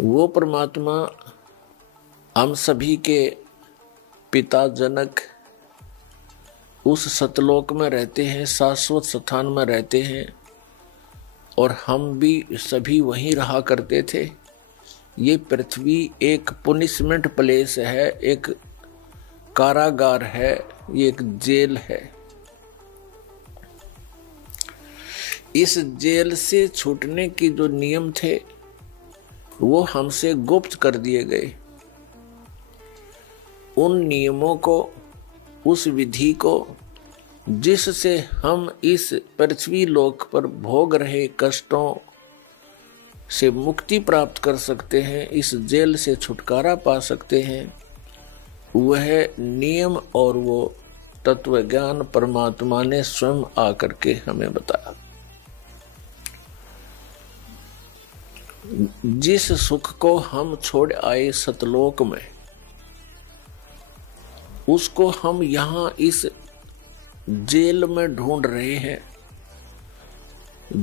वो परमात्मा हम सभी के पिता जनक उस सतलोक में रहते हैं, शाश्वत स्थान में रहते हैं, और हम भी सभी वहीं रहा करते थे। ये पृथ्वी एक पनिशमेंट प्लेस है, एक कारागार है, ये एक जेल है। इस जेल से छूटने के जो नियम थे वो हमसे गुप्त कर दिए गए। उन नियमों को, उस विधि को जिससे हम इस पृथ्वी लोक पर भोग रहे कष्टों से मुक्ति प्राप्त कर सकते हैं, इस जेल से छुटकारा पा सकते हैं, वह नियम और वो तत्व ज्ञान परमात्मा ने स्वयं आकर के हमें बताया। जिस सुख को हम छोड़ आए सतलोक में, उसको हम यहां इस जेल में ढूंढ रहे हैं।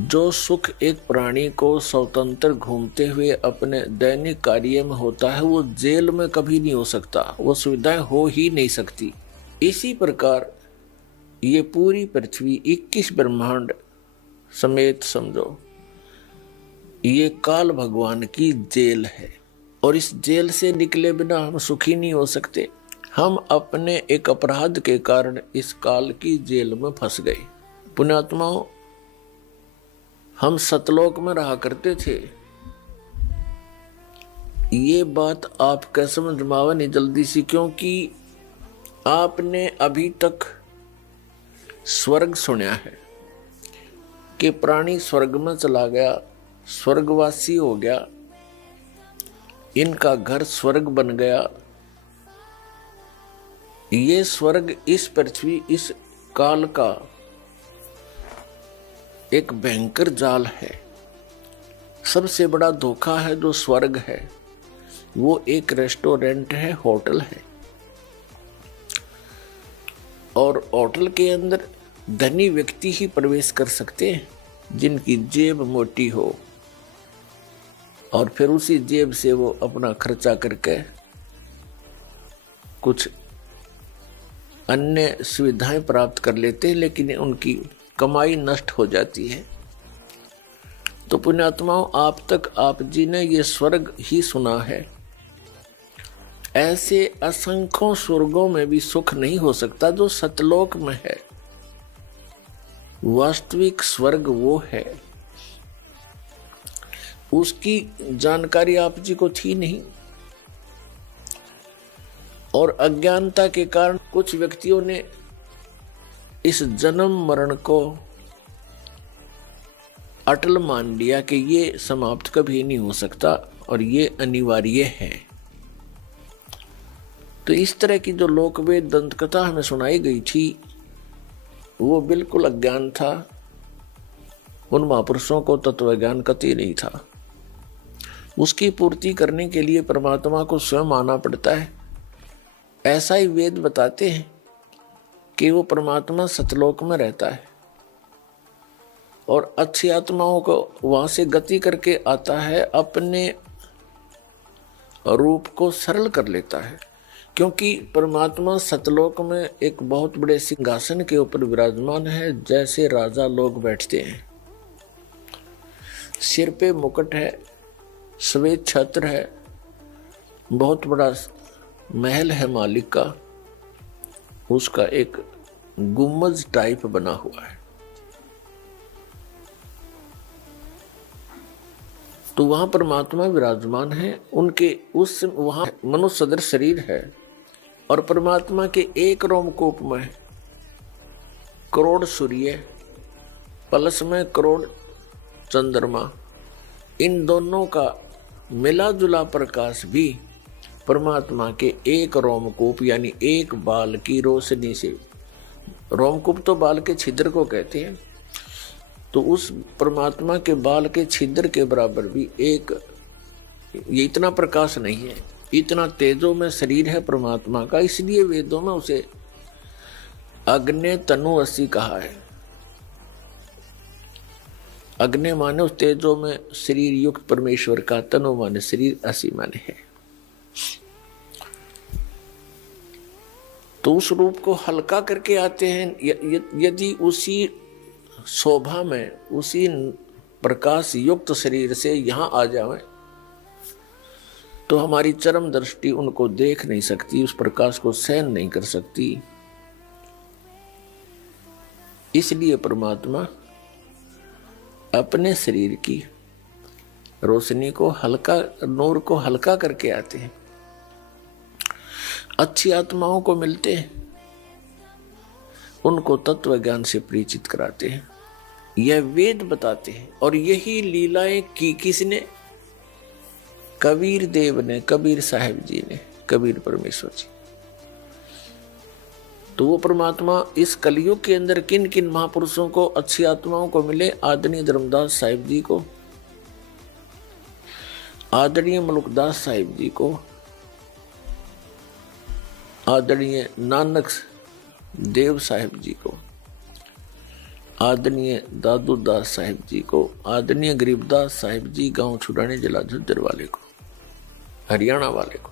जो सुख एक प्राणी को स्वतंत्र घूमते हुए अपने दैनिक कार्य में होता है, वो जेल में कभी नहीं हो सकता, वो सुविधाएं हो ही नहीं सकती। इसी प्रकार ये पूरी पृथ्वी 21 ब्रह्मांड समेत समझो, ये काल भगवान की जेल है, और इस जेल से निकले बिना हम सुखी नहीं हो सकते। हम अपने एक अपराध के कारण इस काल की जेल में फंस गए। पुण्यात्माओं, हम सतलोक में रहा करते थे। ये बात आप कैसे समझ मावा नहीं जल्दी सी, क्योंकि आपने अभी तक स्वर्ग सुना है कि प्राणी स्वर्ग में चला गया, स्वर्गवासी हो गया, इनका घर स्वर्ग बन गया। ये स्वर्ग इस पृथ्वी, इस काल का एक भयंकर जाल है। सबसे बड़ा धोखा है जो स्वर्ग है, वो एक रेस्टोरेंट है, होटल है, और होटल के अंदर धनी व्यक्ति ही प्रवेश कर सकते हैं जिनकी जेब मोटी हो, और फिर उसी जेब से वो अपना खर्चा करके कुछ अन्य सुविधाएं प्राप्त कर लेते हैं, लेकिन उनकी कमाई नष्ट हो जाती है। तो पुण्यात्माओं, आप तक आप जी ने ये स्वर्ग ही सुना है। ऐसे असंख्यों स्वर्गों में भी सुख नहीं हो सकता जो सतलोक में है। वास्तविक स्वर्ग वो है, उसकी जानकारी आप जी को थी नहीं, और अज्ञानता के कारण कुछ व्यक्तियों ने इस जन्म मरण को अटल मान लिया कि ये समाप्त कभी नहीं हो सकता और ये अनिवार्य है। तो इस तरह की जो लोकवेद दंत कथा हमें सुनाई गई थी, वो बिल्कुल अज्ञान था। उन महापुरुषों को तत्व ज्ञान कतई नहीं था। उसकी पूर्ति करने के लिए परमात्मा को स्वयं आना पड़ता है। ऐसा ही वेद बताते हैं कि वो परमात्मा सतलोक में रहता है और अच्छी आत्माओं को वहां से गति करके आता है, अपने रूप को सरल कर लेता है। क्योंकि परमात्मा सतलोक में एक बहुत बड़े सिंहासन के ऊपर विराजमान है, जैसे राजा लोग बैठते हैं। सिर पे मुकुट है, श्वेत छत्र है, बहुत बड़ा महल है मालिक का, उसका एक गुम्बज टाइप बना हुआ है। तो वहां परमात्मा विराजमान है। उनके उस वहां मनुष्य सदृश शरीर है, और परमात्मा के एक रोमकूप में करोड़ सूर्य, पलस में करोड़ चंद्रमा, इन दोनों का मिला जुला प्रकाश भी परमात्मा के एक रोमकूप यानी एक बाल की रोशनी से, रोमकूप तो बाल के छिद्र को कहते हैं, तो उस परमात्मा के बाल के छिद्र के बराबर भी एक, ये इतना प्रकाश नहीं है, इतना तेजो में शरीर है परमात्मा का। इसलिए वेदों में उसे अग्नि तनु असी कहा है। अग्नि माने उस तेजो में शरीर युक्त परमेश्वर का, तनु माने शरीर, असी माने है। तो उस रूप को हल्का करके आते हैं। यदि उसी शोभा में, उसी प्रकाश युक्त शरीर से यहां आ जाए तो हमारी चरम दृष्टि उनको देख नहीं सकती, उस प्रकाश को सहन नहीं कर सकती। इसलिए परमात्मा अपने शरीर की रोशनी को हल्का, नूर को हल्का करके आते हैं। अच्छी आत्माओं को मिलते हैं, उनको तत्व ज्ञान से परिचित कराते हैं, यह वेद बताते हैं। और यही लीलाएं की किसने? कबीर देव ने, कबीर साहब जी ने, कबीर परमेश्वर जी। तो वो परमात्मा इस कलयुग के अंदर किन किन महापुरुषों को, अच्छी आत्माओं को मिले? आदरणीय धर्मदास साहिब जी को, आदरणीय मलुकदास साहिब जी को, आदरणीय नानक देव साहिब जी को, आदरणीय दादू दास साहिब जी को, आदरणीय गरीबदास साहिब जी गांव छुड़ाने जिला झज्जर वाले को, हरियाणा वाले को,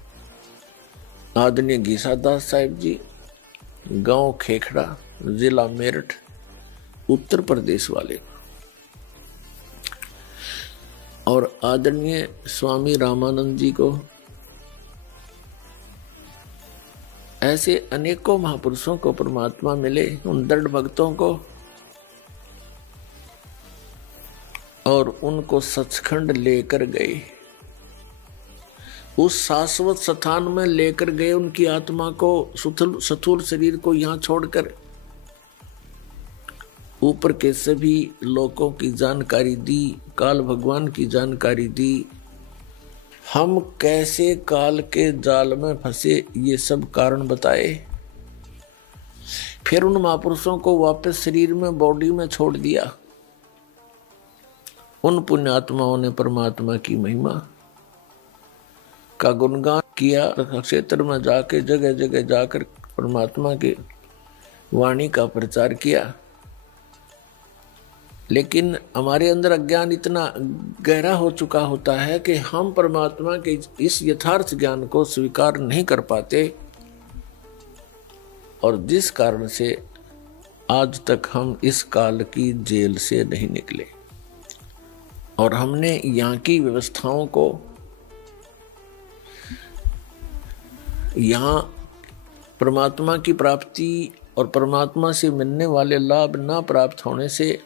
आदरणीय गीसा दास साहिब जी गांव खेखड़ा जिला मेरठ उत्तर प्रदेश वाले को, और आदरणीय स्वामी रामानंद जी को। ऐसे अनेकों महापुरुषों को परमात्मा मिले, उन दृढ़ भक्तों को, और उनको सचखंड लेकर गए, उस शाश्वत स्थान में लेकर गए उनकी आत्मा को, स्थूल शरीर को यहां छोड़कर ऊपर के सभी लोकों की जानकारी दी, काल भगवान की जानकारी दी। हम कैसे काल के जाल में फंसे, ये सब कारण बताए। फिर उन महापुरुषों को वापस शरीर में, बॉडी में छोड़ दिया। उन पुण्यात्माओं ने परमात्मा की महिमा का गुणगान किया, क्षेत्र में जाके जगह जगह जाकर परमात्मा के वाणी का प्रचार किया। लेकिन हमारे अंदर अज्ञान इतना गहरा हो चुका होता है कि हम परमात्मा के इस यथार्थ ज्ञान को स्वीकार नहीं कर पाते, और जिस कारण से आज तक हम इस काल की जेल से नहीं निकले। और हमने यहाँ की व्यवस्थाओं को, यहाँ परमात्मा की प्राप्ति और परमात्मा से मिलने वाले लाभ ना प्राप्त होने से,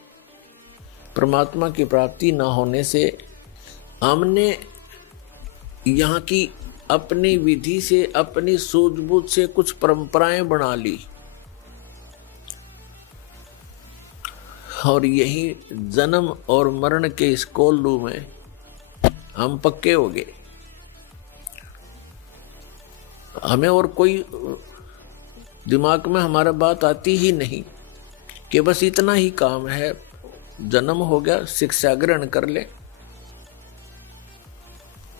परमात्मा की प्राप्ति ना होने से, हमने यहाँ की अपनी विधि से, अपनी सूझबूझ से कुछ परंपराएं बना ली, और यही जन्म और मरण के इस कोल्लू में हम पक्के हो गए। हमें और कोई दिमाग में हमारा बात आती ही नहीं कि बस इतना ही काम है, जन्म हो गया, शिक्षा ग्रहण कर ले,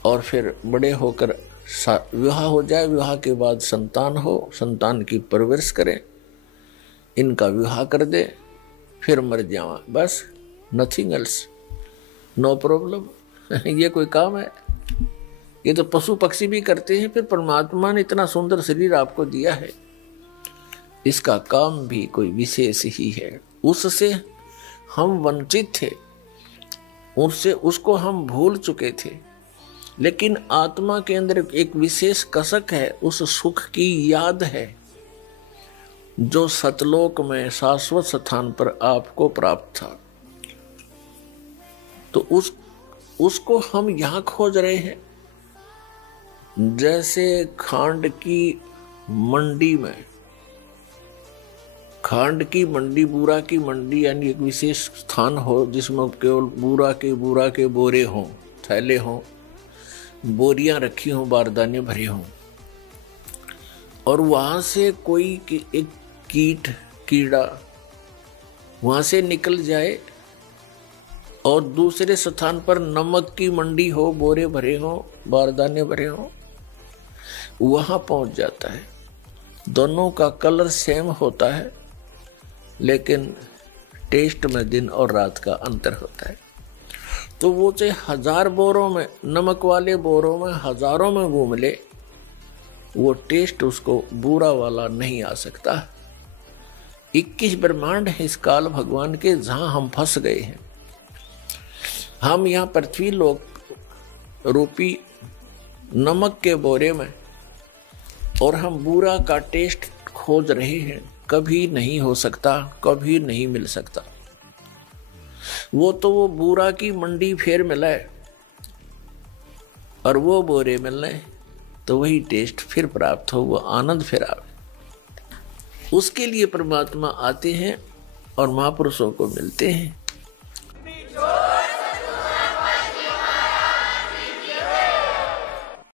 और फिर बड़े होकर विवाह हो जाए, विवाह के बाद संतान हो, संतान की परवरिश करें, इनका विवाह कर दे, फिर मर जावा, बस, नथिंग एल्स, नो प्रॉब्लम। ये कोई काम है? ये तो पशु पक्षी भी करते हैं। फिर परमात्मा ने इतना सुंदर शरीर आपको दिया है, इसका काम भी कोई विशेष ही है। उससे हम वंचित थे, उससे उसको हम भूल चुके थे, लेकिन आत्मा के अंदर एक विशेष कसक है, उस सुख की याद है जो सतलोक में शाश्वत स्थान पर आपको प्राप्त था। तो उसको हम यहां खोज रहे हैं। जैसे खांड की मंडी में, खांड की मंडी, बूरा की मंडी, यानी एक विशेष स्थान हो जिसमें केवल बूरा के बोरे हों, थैले हों, बोरियां रखी हों, बारदाने भरे हों, और वहां से कोई एक कीड़ा वहां से निकल जाए, और दूसरे स्थान पर नमक की मंडी हो, बोरे भरे हो, बारदाने भरे हो, वहां पहुंच जाता है। दोनों का कलर सेम होता है, लेकिन टेस्ट में दिन और रात का अंतर होता है। तो वो चाहे 1000 बोरों में, नमक वाले बोरों में हजारों में घूम ले, वो टेस्ट उसको बुरा वाला नहीं आ सकता। 21 ब्रह्मांड है इस काल भगवान के, जहां हम फंस गए हैं। हम यहाँ पृथ्वी लोक रूपी नमक के बोरे में, और हम बुरा का टेस्ट खोज रहे हैं। कभी नहीं हो सकता, कभी नहीं मिल सकता। वो तो वो बुरा की मंडी फेर मिला है, और वो बोरे मिलने तो वही टेस्ट फिर प्राप्त हो, वो आनंद फिर आवे। उसके लिए परमात्मा आते हैं और महापुरुषों को मिलते हैं।